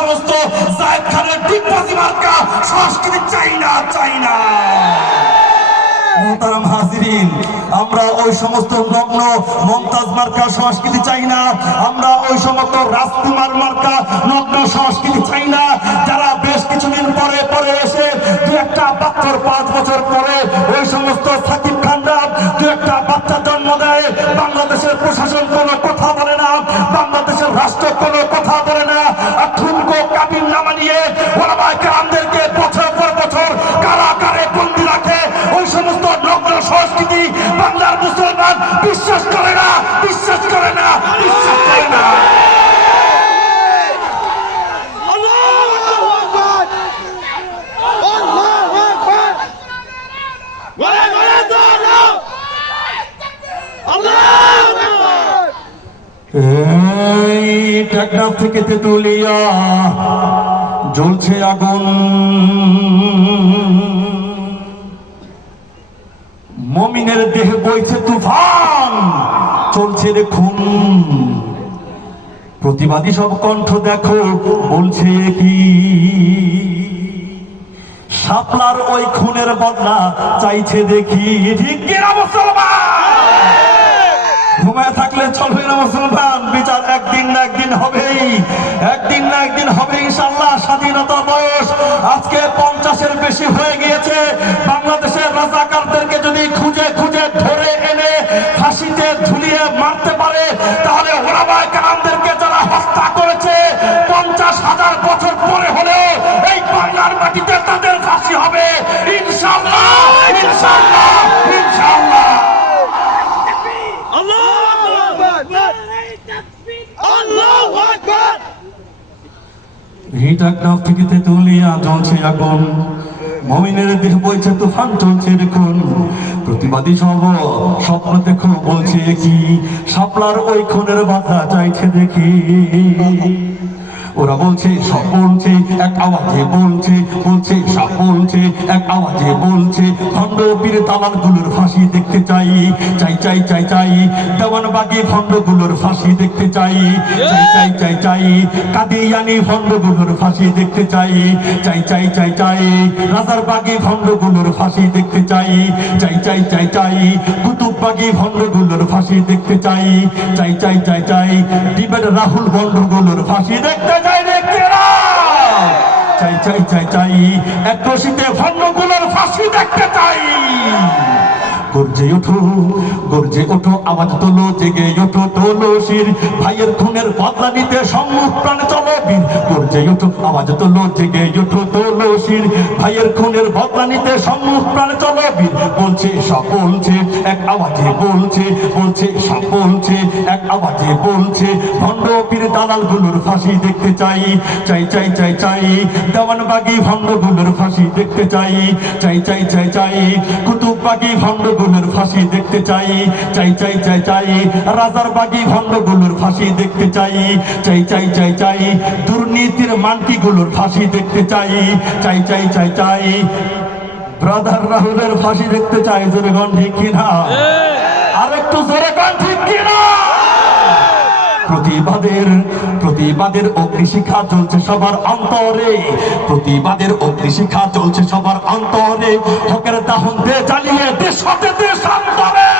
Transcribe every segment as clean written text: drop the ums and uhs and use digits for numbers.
সমস্ত জায়েদ খানের ডিগবাজি মার্কা সংস্কৃতি চাই না, চাই না। মোহতারাম হাজিরিন, আমরা ওই সমস্ত নগ্ন মমতাজ মার্কা সংস্কৃতি চাই না, আমরা ওই সমস্ত রাজকুমার মার্কা নগ্ন সংস্কৃতি চাই না, যারা বেশ কিছুদিন পরে পরে এসে দু একটা বাচ্চার 5 বছর পরে ওই সমস্ত সাকিব খানরা দু একটা বাচ্চা জন্ম দেয়। বাংলাদেশের প্রশাসন কোনো কথা বলে না, বাংলাদেশের রাষ্ট্র কোনো কথা বলে না, আর ঠুনকো কাবিন নামা নিয়ে ওলামায়ে কেরামদেরকে বছর পর বছর কারাগারে বন্দী রাখে। ওই সমস্ত নগ্ন সংস্কৃতি বাংলার মুসলমান বিশ্বাস করে না, বিশ্বাস করে না, বিশ্বাস করে না। এই টেকনাফ থেকে তেতুলিয়া জ্বলছে আগুন, মুমিনের দেহে বইছে তুফান, চলছে রে খুন। প্রতিবাদী সব কণ্ঠ দেখো বলছে কি, শাপলার ওই খুনের বদলা চাইছে দেখি। ঠিক কিনা মুসলমান? ঘুমায় থাকলে চলবে না মুসলমান, বিচার একদিন না একদিন হবেই, একদিন না একদিন হবে ইনশাআল্লাহ। স্বাধীনতা বয়স আজকে 50-এর বেশি হয়ে গিয়েছে। বাংলাদেশের রাজাকারদেরকে যদি খুঁজে খুঁজে ধরে এনে ফাঁসিতে ঝুলিয়ে মারতে পারে, তাহলে ওলামায়ে কেরামদেরকে যারা হত্যা করেছে 50,000 বছর পরে হলেও এই বাংলার মাটিতে তাদের ফাঁসি হবে ইনশাআল্লাহ, ইনশাআল্লাহ, ইনশাআল্লাহ। টেকনাফ থেকে তেতুলিয়া জ্বলছে আগুন, মুমিনের দেহ বইছে তুফান, চলছে দেখুন। প্রতিবাদী সব স্বপ্ন দেখো বলছে কি, শাপলার ওই খুনের বাধা চাইছে দেখি। ওরা বলছে সব বলছে এক আওয়াজে বলছে, বলছে সব বলছে এক আওয়াজে বলছে, ভণ্ড পীর দালালগুলোর ফাঁসি দেখতে চাই, চাই চাই চাই চাই। দেওয়ানবাগী ভণ্ডগুলোর ফাঁসি দেখতে চাই, চাই চাই চাই চাই। কাদিয়ানি ভণ্ডগুলোর ফাঁসি দেখতে চাই, চাই চাই চাই চাই। রাজারবাগী ভণ্ডগুলোর ফাঁসি দেখতে চাই, চাই চাই চাই চাই। কুতুববাগী ভণ্ডগুলোর ফাঁসি দেখতে চাই, চাই চাই চাই চাই। ডিবেট রাহুল ভণ্ডগুলোর ফাঁসি দেখতে চাই, চাই চাই চাই চাই। এক রশিতে ভণ্ডগুলোর ফাঁসি দেখতে চাই। গর্জে ওঠো, গর্জে ওঠো, আওয়াজ তোলো, জেগে ওঠো, তোলো শির। ভাইয়ের খুনের বদলা নিতে সম্মুখ প্রাণে চলো বীর। গর্জে ওঠো, আওয়াজ তোলো, জেগে ওঠো, তোলো শির। ভাইয়ের খুনের বদলা নিতে সম্মুখ প্রাণে চলো বীর। বলছে সব বলছে এক আওয়াজে বলছে, বলছে সব বলছে এক আওয়াজে বলছে, ভণ্ড পীর দালালগুলোর ফাঁসি দেখতে চাই, চাই চাই চাই চাই। দেওয়ানবাগী ভণ্ডগুলোর ফাঁসি দেখতে চাই, চাই চাই চাই চাই। কুতুববাগী ভণ্ডগুলোর ফাঁসি দেখতে চাই, চাই চাই চাই চাই। রাজারবাগী ভণ্ডগুলোর ফাঁসি দেখতে চাই, চাই চাই চাই চাই। দুর্নীতির মানকিগুলোর ফাঁসি দেখতে চাই, চাই চাই চাই চাই। ব্রাদার রাহুলের ফাঁসি দেখতে চাই, জোরে গান ঠিক কিনা? আরেকটু জোরে গান ঠিক কিনা? প্রতিবাদের প্রতিবাদের অগ্নিশিখা চলছে সবার অন্তরে, প্রতিবাদের অগ্নিশিখা চলছে সবার অন্তরে। হকের দাহন দে জ্বালিয়ে দেশ হতে দেশান্তরে।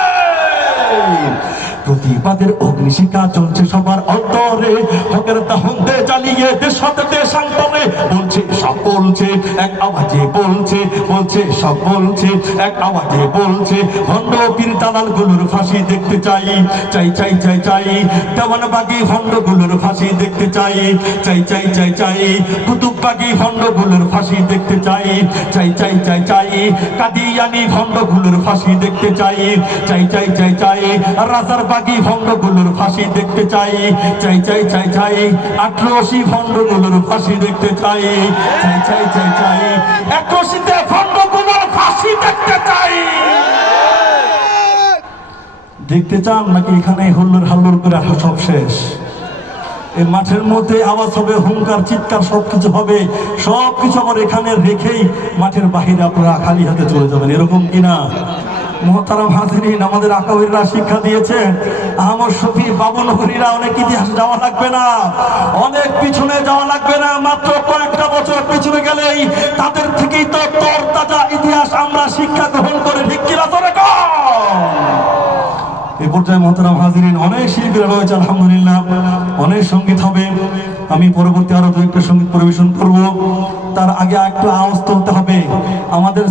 প্রতিবাদের অগ্নিশিখা চলছে সবার অন্তরে, হকের দাহন দে জ্বালিয়ে দেশ হতে দেশান্তরে। বলছে সব বলছে এক আওয়াজে বলছে, বলছে সব বলছে এক আওয়াজে বলছে, ভণ্ড পীর দালালগুলোর ফাঁসি দেখতে চাই, চাই চাই চাই চাই। দেওয়ানবাগী ভণ্ডগুলোর ফাঁসি দেখতে চাই, চাই চাই চাই চাই। কুতুববাগী ভণ্ডগুলোর ফাঁসি দেখতে চাই, চাই চাই চাই চাই। কাদিয়ানি ভণ্ডগুলোর ফাঁসি দেখতে চাই, চাই চাই চাই চাই। রাজারবাগী ভণ্ডগুলোর ফাঁসি দেখতে চাই, চাই চাই চাই চাই। 88 ভণ্ডগুলোর ফাঁসি দেখতে চাই, চাই চাই চাই চাই। 81তে ভণ্ডগুলোর ফাঁসি দেখতে চাই। দেখতে চান নাকি এখানে হুল্লোড় হাল্লোড় করে সব শেষ? এই মাঠের মধ্যে আওয়াজ হবে, হুঙ্কার চিৎকার সবকিছু হবে, সবকিছু আবার এখানে রেখেই মাঠের বাহিরে আপনারা খালি হাতে চলে যাবেন, এরকম কিনা? মোহতারাম হাজিরিন, আমাদের আকাবিররা শিক্ষা দিয়েছে, আহমদ শফি, বাবু নগরীরা অনেক ইতিহাস যাওয়া লাগবে না, অনেক পিছনে যাওয়া লাগবে না, মাত্র কয়েকটা বছর পিছনে গেলেই তাদের থেকেই তো তরতাজা ইতিহাস আমরা শিক্ষা গ্রহণ করে, ঠিক কিনা তোরে কও? এই পর্যায়ে মোহতারাম হাজিরিন, অনেক শিল্পীরা রয়েছে আলহামদুলিল্লাহ, অনেক সঙ্গীত হবে। আমি পরবর্তী আরো দু একটা সঙ্গীত পরিবেশন করব, তার আগে একটু আওয়াজ তুলতে হবে আমাদের।